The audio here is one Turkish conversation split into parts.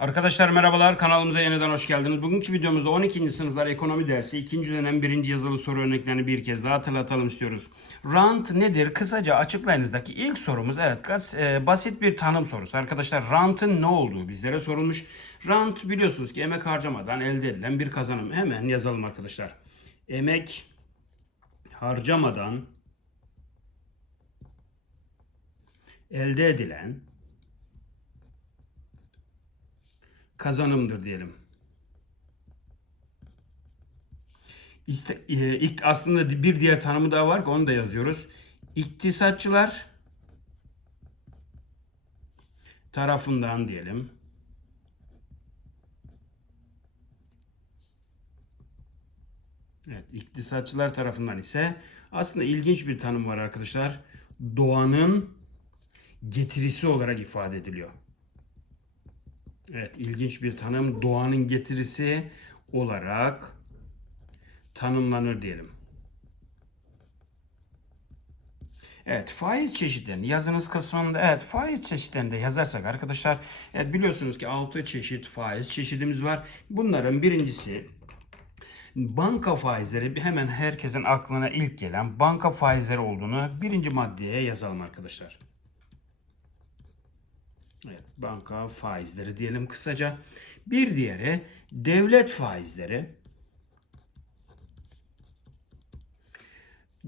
Arkadaşlar merhabalar kanalımıza yeniden hoş geldiniz. Bugünkü videomuzda 12. sınıflar ekonomi dersi 2. dönem 1. yazılı soru örneklerini bir kez daha hatırlatalım istiyoruz. Rant nedir? Kısaca açıklayınızdaki ilk sorumuz evet e, basit bir tanım sorusu. Arkadaşlar rantın ne olduğu bizlere sorulmuş. Rant biliyorsunuz ki emek harcamadan elde edilen bir kazanım. Hemen yazalım arkadaşlar. Emek harcamadan elde edilen kazanımdır diyelim. İste, e, aslında bir diğer tanımı daha var ki onu da yazıyoruz. İktisatçılar tarafından diyelim. Evet, iktisatçılar tarafından ise aslında ilginç bir tanım var arkadaşlar. Doğanın getirisi olarak ifade ediliyor. Evet, ilginç bir tanım. Doğanın getirisi olarak tanımlanır diyelim. Evet, faiz çeşitlerini yazınız kısmında evet faiz çeşitlerini de yazarsak arkadaşlar evet biliyorsunuz ki 6 çeşit faiz çeşidimiz var. Bunların birincisi banka faizleri hemen herkesin aklına ilk gelen banka faizleri olduğunu birinci maddeye yazalım arkadaşlar. Evet, banka faizleri diyelim kısaca. Bir diğeri devlet faizleri.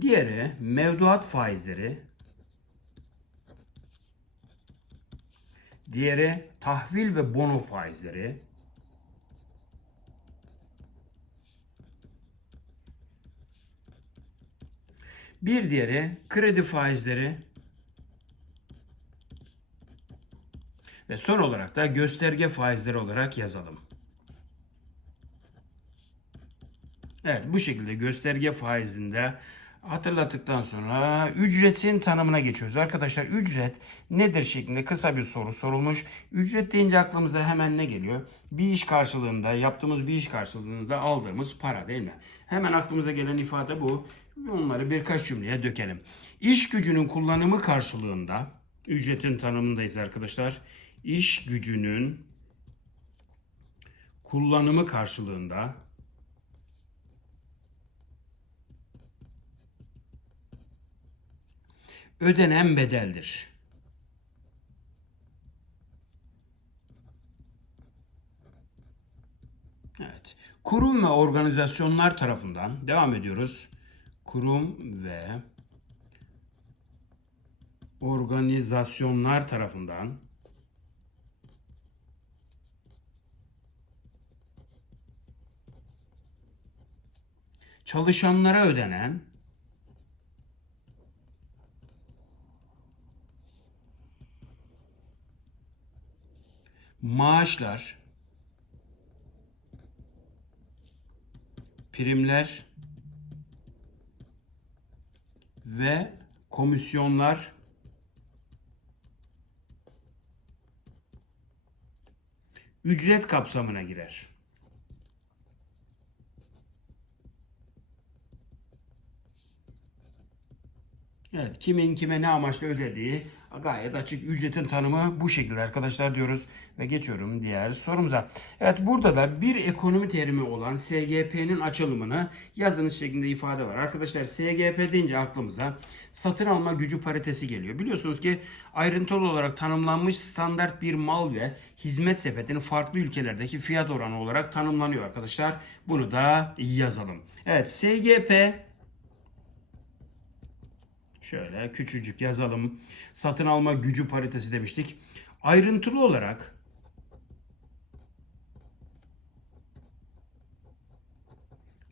Diğeri mevduat faizleri. Diğeri tahvil ve bono faizleri. Bir diğeri kredi faizleri. Ve son olarak da gösterge faizleri olarak yazalım. Evet bu şekilde gösterge faizinde hatırlattıktan sonra ücretin tanımına geçiyoruz. Arkadaşlar ücret nedir şeklinde kısa bir soru sorulmuş. Ücret deyince aklımıza hemen ne geliyor? Bir iş karşılığında yaptığımız bir iş karşılığında aldığımız para değil mi? Hemen aklımıza gelen ifade bu. Onları birkaç cümleye dökelim. İş gücünün kullanımı karşılığında ücretin tanımındayız arkadaşlar. İş gücünün kullanımı karşılığında ödenen bedeldir. Evet. Kurum ve organizasyonlar tarafından devam ediyoruz. Kurum ve organizasyonlar tarafından çalışanlara ödenen maaşlar, primler ve komisyonlar ücret kapsamına girer. Evet, kimin kime ne amaçla ödediği gayet açık. Ücretin tanımı bu şekilde arkadaşlar diyoruz ve geçiyorum diğer sorumuza. Evet burada da bir ekonomi terimi olan SGP'nin açılımını yazınız şeklinde ifade var. Arkadaşlar SGP deyince aklımıza satın alma gücü paritesi geliyor. Biliyorsunuz ki ayrıntılı olarak tanımlanmış standart bir mal ve hizmet sepetinin farklı ülkelerdeki fiyat oranı olarak tanımlanıyor arkadaşlar. Bunu da yazalım. Evet SGP Şöyle küçücük yazalım. Satın alma gücü paritesi demiştik. Ayrıntılı olarak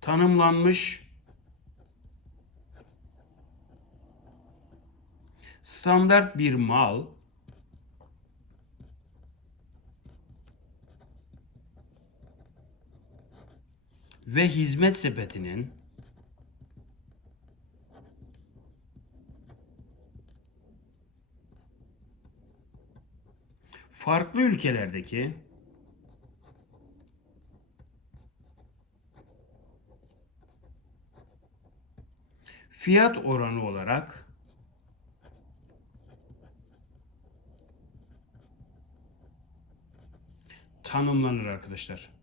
tanımlanmış standart bir mal ve hizmet sepetinin farklı ülkelerdeki fiyat oranı olarak tanımlanır arkadaşlar?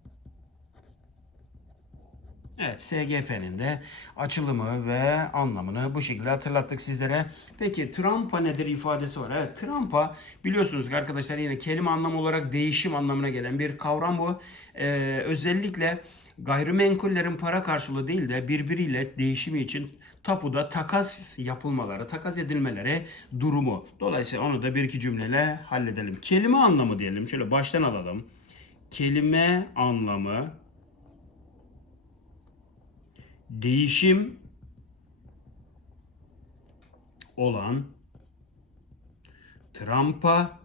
Evet, SGP'nin de açılımı ve anlamını bu şekilde hatırlattık sizlere. Peki Trump'a nedir ifadesi var. Evet, Trump'a biliyorsunuz ki arkadaşlar yine kelime anlamı olarak değişim anlamına gelen bir kavram bu. Ee, özellikle gayrimenkullerin para karşılığı değil de birbiriyle değişimi için tapuda takas yapılmaları, takas edilmeleri durumu. Dolayısıyla onu da bir iki cümleyle halledelim. Kelime anlamı diyelim. Şöyle baştan alalım. Kelime anlamı değişim olan Trump'a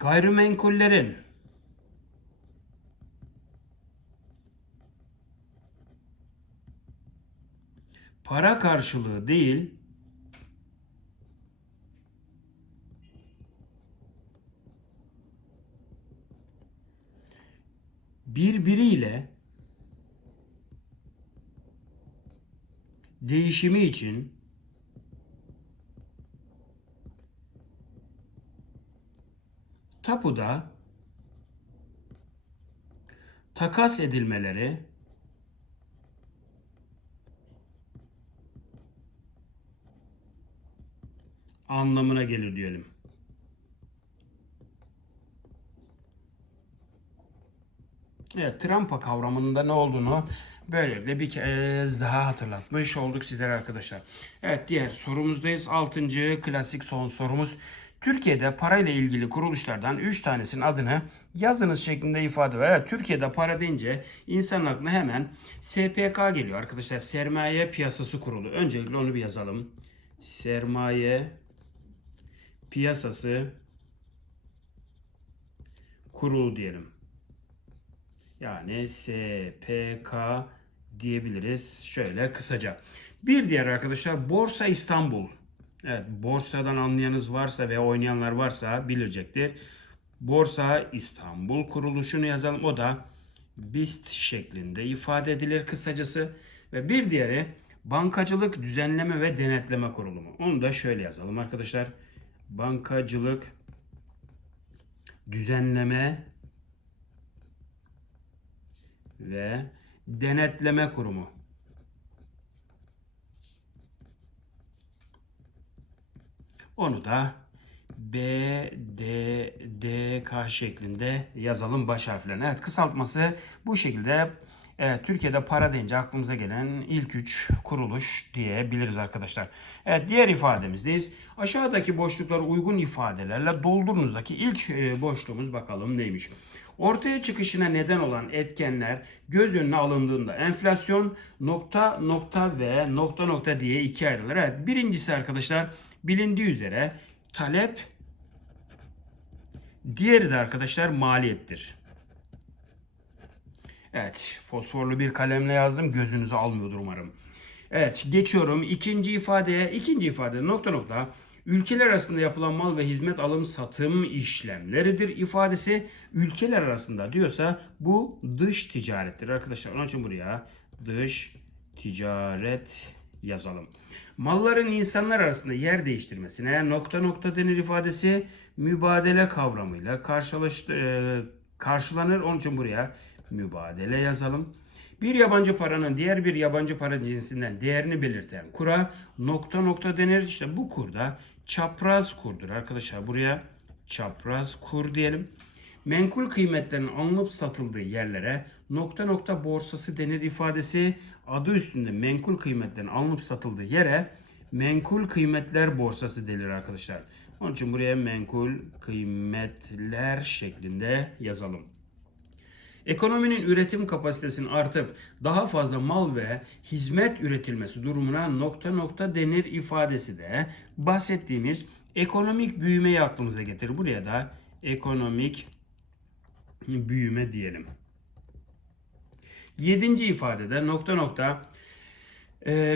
gayrimenkullerin para karşılığı değil birbiriyle değişimi için tapuda takas edilmeleri anlamına gelir diyelim. Evet, Trampa kavramında ne olduğunu böylelikle bir kez daha hatırlatmış olduk sizlere arkadaşlar. Evet, diğer sorumuzdayız. Altıncı klasik son sorumuz. Türkiye'de parayla ilgili kuruluşlardan 3 tanesinin adını yazınız şeklinde ifade var. Evet, Türkiye'de para deyince insan aklına hemen SPK geliyor arkadaşlar. Sermaye Piyasası Kurulu. Öncelikle onu bir yazalım. Sermaye Piyasası Kurulu diyelim. Yani SPK diyebiliriz. Şöyle kısaca. Bir diğer arkadaşlar Borsa İstanbul. Evet borsadan anlayanız varsa ve oynayanlar varsa bilecektir. Borsa İstanbul kuruluşunu yazalım. O da BIST şeklinde ifade edilir kısacası. Ve bir diğeri Bankacılık Düzenleme ve Denetleme Kurulumu. Onu da şöyle yazalım arkadaşlar. Bankacılık Düzenleme ve Denetleme Kurumu. Onu da B, şeklinde yazalım baş harflerine. Evet kısaltması bu şekilde. Evet, Türkiye'de para deyince aklımıza gelen ilk üç kuruluş diyebiliriz arkadaşlar. Evet diğer ifademizdeyiz. Aşağıdaki boşlukları uygun ifadelerle doldurunuzdaki ilk e, boşluğumuz bakalım neymiş. Ortaya çıkışına neden olan etkenler göz önüne alındığında enflasyon nokta nokta ve nokta nokta diye ikiye ayrılır. Evet birincisi arkadaşlar bilindiği üzere talep diğeri de arkadaşlar maliyettir. Evet fosforlu bir kalemle yazdım gözünüzü almıyordur umarım. Evet geçiyorum ikinci ifadeye. İkinci ifade nokta nokta ülkeler arasında yapılan mal ve hizmet alım satım işlemleridir ifadesi ülkeler arasında diyorsa bu dış ticarettir arkadaşlar. Onun için buraya dış ticaret yazalım. Malların insanlar arasında yer değiştirmesine nokta nokta denir ifadesi mübadele kavramıyla karşılaştı, e, karşılanır. Onun için buraya mübadele yazalım. Bir yabancı paranın diğer bir yabancı para cinsinden değerini belirten kura nokta nokta denir. İşte bu kurda çapraz kurdur arkadaşlar. Buraya çapraz kur diyelim. Menkul kıymetlerin alınıp satıldığı yerlere nokta nokta borsası denir ifadesi adı üstünde menkul kıymetlerin alınıp satıldığı yere menkul kıymetler borsası denir arkadaşlar. Onun için buraya menkul kıymetler şeklinde yazalım. Ekonominin üretim kapasitesinin artıp daha fazla mal ve hizmet üretilmesi durumuna nokta nokta denir ifadesi de bahsettiğimiz ekonomik büyümeyi aklımıza getirir. Buraya da ekonomik büyüme diyelim. Yedinci ifadede nokta nokta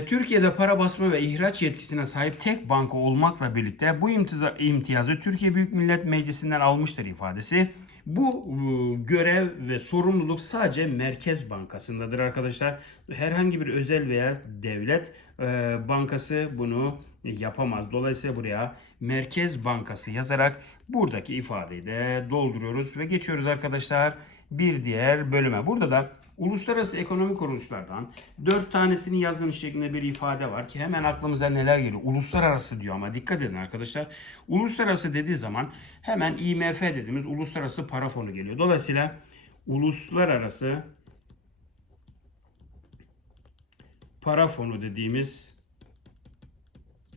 Türkiye'de para basma ve ihraç yetkisine sahip tek banka olmakla birlikte bu imtiyazı Türkiye Büyük Millet Meclisi'nden almıştır ifadesi. Bu e, görev ve sorumluluk sadece Merkez Bankası'ndadır arkadaşlar. Herhangi bir özel veya devlet e, bankası bunu yapamaz. Dolayısıyla buraya Merkez Bankası yazarak buradaki ifadeyi de dolduruyoruz ve geçiyoruz arkadaşlar bir diğer bölüme. Burada da uluslararası ekonomik kuruluşlardan dört tanesini yazın şeklinde bir ifade var ki hemen aklımıza neler geliyor? Uluslararası diyor ama dikkat edin arkadaşlar. Uluslararası dediği zaman hemen IMF dediğimiz uluslararası para fonu geliyor. Dolayısıyla uluslararası para fonu dediğimiz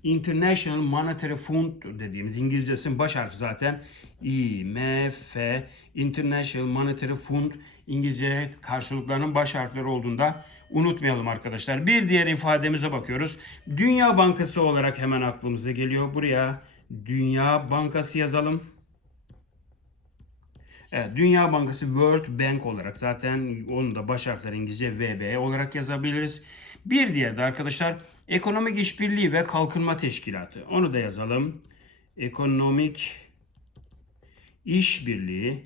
International Monetary Fund dediğimiz İngilizcesinin baş harfi zaten IMF International Monetary Fund İngilizce karşılıklarının baş harfleri olduğunda unutmayalım arkadaşlar. Bir diğer ifademize bakıyoruz. Dünya Bankası olarak hemen aklımıza geliyor. Buraya Dünya Bankası yazalım. Evet, Dünya Bankası World Bank olarak zaten onun da baş harfleri İngilizce VB olarak yazabiliriz. Bir diğer de arkadaşlar Ekonomik İşbirliği ve Kalkınma Teşkilatı. Onu da yazalım. Ekonomik İşbirliği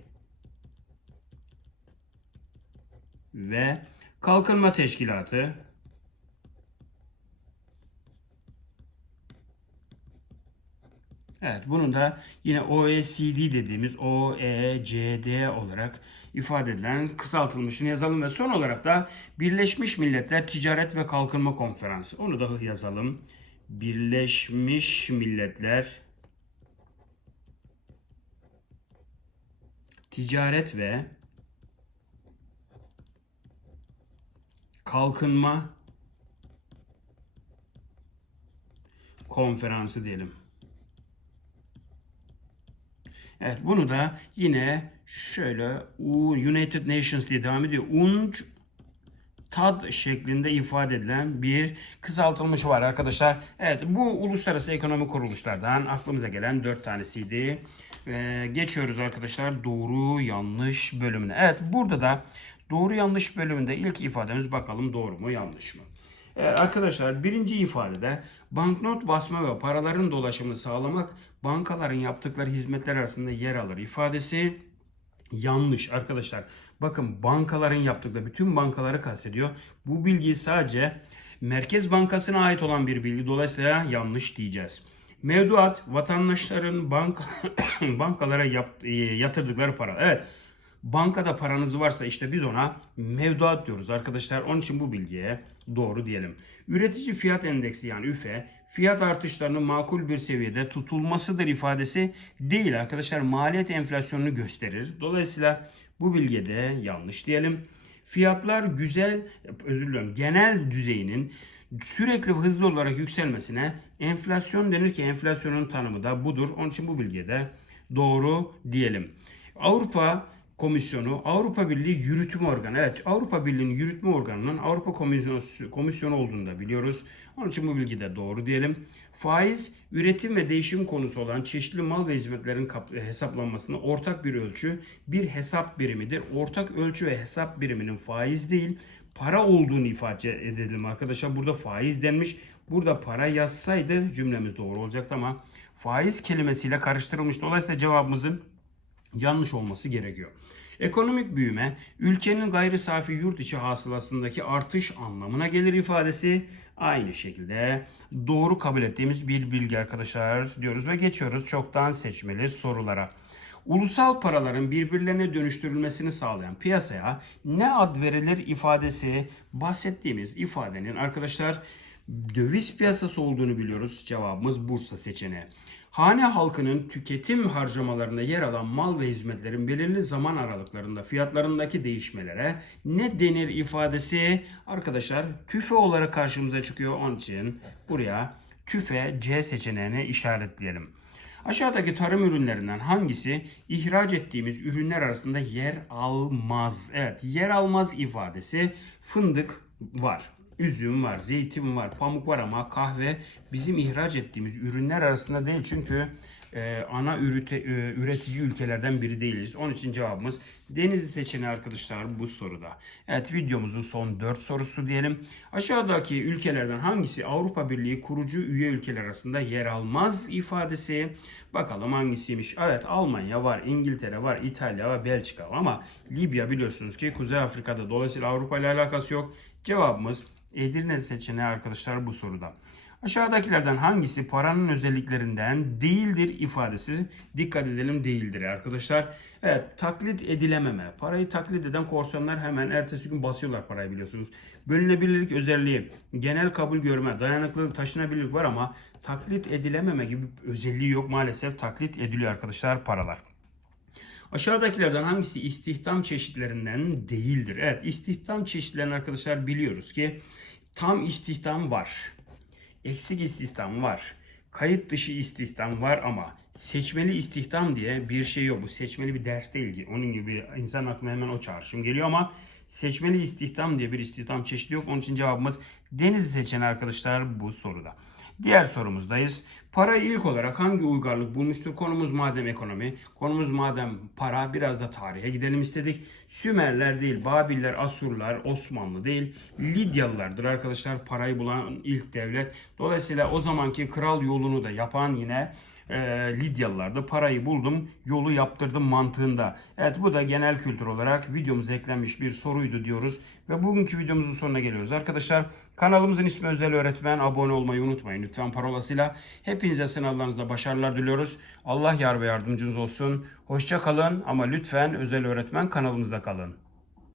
ve Kalkınma Teşkilatı. Evet bunun da yine OECD dediğimiz OECD olarak ifade edilen kısaltılmışını yazalım ve son olarak da Birleşmiş Milletler Ticaret ve Kalkınma Konferansı. Onu da yazalım. Birleşmiş Milletler Ticaret ve Kalkınma Konferansı diyelim. Evet bunu da yine şöyle United Nations diye devam ediyor. UNC tad şeklinde ifade edilen bir kısaltılmış var arkadaşlar. Evet bu uluslararası ekonomi kuruluşlardan aklımıza gelen 4 tanesiydi. Ee, geçiyoruz arkadaşlar doğru yanlış bölümüne. Evet burada da doğru yanlış bölümünde ilk ifademiz bakalım doğru mu yanlış mı? Ee, arkadaşlar birinci ifadede banknot basma ve paraların dolaşımını sağlamak bankaların yaptıkları hizmetler arasında yer alır ifadesi yanlış arkadaşlar. Bakın bankaların yaptıkları bütün bankaları kastediyor. Bu bilgi sadece Merkez Bankası'na ait olan bir bilgi. Dolayısıyla yanlış diyeceğiz. Mevduat vatandaşların banka, bankalara yap, e, yatırdıkları para. Evet bankada paranız varsa işte biz ona mevduat diyoruz arkadaşlar. Onun için bu bilgiye doğru diyelim. Üretici fiyat endeksi yani üfe fiyat artışlarının makul bir seviyede tutulmasıdır ifadesi değil arkadaşlar. Maliyet enflasyonunu gösterir. Dolayısıyla bu bilgiye de yanlış diyelim. Fiyatlar güzel, özür diliyorum, genel düzeyinin sürekli hızlı olarak yükselmesine enflasyon denir ki enflasyonun tanımı da budur. Onun için bu bilgiye de doğru diyelim. Avrupa Komisyonu Avrupa Birliği Yürütme Organı. Evet Avrupa Birliği'nin yürütme organının Avrupa Komisyonu, Komisyonu olduğunu da biliyoruz. Onun için bu bilgi de doğru diyelim. Faiz, üretim ve değişim konusu olan çeşitli mal ve hizmetlerin hesaplanmasında ortak bir ölçü, bir hesap birimidir. Ortak ölçü ve hesap biriminin faiz değil, para olduğunu ifade edelim arkadaşlar. Burada faiz denmiş. Burada para yazsaydı cümlemiz doğru olacaktı ama faiz kelimesiyle karıştırılmış. Dolayısıyla cevabımızın yanlış olması gerekiyor. Ekonomik büyüme ülkenin gayri safi yurt içi hasılasındaki artış anlamına gelir ifadesi aynı şekilde doğru kabul ettiğimiz bir bilgi arkadaşlar diyoruz ve geçiyoruz çoktan seçmeli sorulara. Ulusal paraların birbirlerine dönüştürülmesini sağlayan piyasaya ne ad verilir ifadesi bahsettiğimiz ifadenin arkadaşlar döviz piyasası olduğunu biliyoruz. Cevabımız Bursa seçeneği. Hane halkının tüketim harcamalarında yer alan mal ve hizmetlerin belirli zaman aralıklarında fiyatlarındaki değişmelere ne denir ifadesi arkadaşlar tüfe olarak karşımıza çıkıyor. Onun için buraya tüfe C seçeneğini işaretleyelim. Aşağıdaki tarım ürünlerinden hangisi ihraç ettiğimiz ürünler arasında yer almaz? Evet, yer almaz ifadesi fındık var üzüm var, zeytin var, pamuk var ama kahve bizim ihraç ettiğimiz ürünler arasında değil. Çünkü e, ana ürete, e, üretici ülkelerden biri değiliz. Onun için cevabımız Denizli seçeneği arkadaşlar bu soruda. Evet videomuzun son 4 sorusu diyelim. Aşağıdaki ülkelerden hangisi Avrupa Birliği kurucu üye ülkeler arasında yer almaz ifadesi. Bakalım hangisiymiş. Evet Almanya var, İngiltere var, İtalya var, Belçika var ama Libya biliyorsunuz ki Kuzey Afrika'da. Dolayısıyla Avrupa ile alakası yok. Cevabımız Edirne seçeneği arkadaşlar bu soruda. Aşağıdakilerden hangisi paranın özelliklerinden değildir ifadesi dikkat edelim değildir arkadaşlar. Evet taklit edilememe. Parayı taklit eden korsanlar hemen ertesi gün basıyorlar parayı biliyorsunuz. Bölünebilirlik özelliği, genel kabul görme, dayanıklılık, taşınabilirlik var ama taklit edilememe gibi özelliği yok maalesef taklit ediliyor arkadaşlar paralar. Aşağıdakilerden hangisi istihdam çeşitlerinden değildir? Evet istihdam çeşitlerini arkadaşlar biliyoruz ki tam istihdam var. Eksik istihdam var. Kayıt dışı istihdam var ama seçmeli istihdam diye bir şey yok. Bu seçmeli bir ders değil ki. Onun gibi insan aklına hemen o çağrışım geliyor ama seçmeli istihdam diye bir istihdam çeşidi yok. Onun için cevabımız deniz seçen arkadaşlar bu soruda. Diğer sorumuzdayız. Parayı ilk olarak hangi uygarlık bulmuştur? Konumuz madem ekonomi, konumuz madem para, biraz da tarihe gidelim istedik. Sümerler değil, Babiller, Asurlar, Osmanlı değil, Lidyalılardır arkadaşlar parayı bulan ilk devlet. Dolayısıyla o zamanki kral yolunu da yapan yine e, Lidyalılardı. Parayı buldum, yolu yaptırdım mantığında. Evet bu da genel kültür olarak videomuza eklenmiş bir soruydu diyoruz. Ve bugünkü videomuzun sonuna geliyoruz. Arkadaşlar kanalımızın ismi Özel Öğretmen. Abone olmayı unutmayın lütfen parolasıyla. Hepinize sınavlarınızda başarılar diliyoruz. Allah yar ve yardımcınız olsun. Hoşça kalın ama lütfen Özel Öğretmen kanalımızda kalın.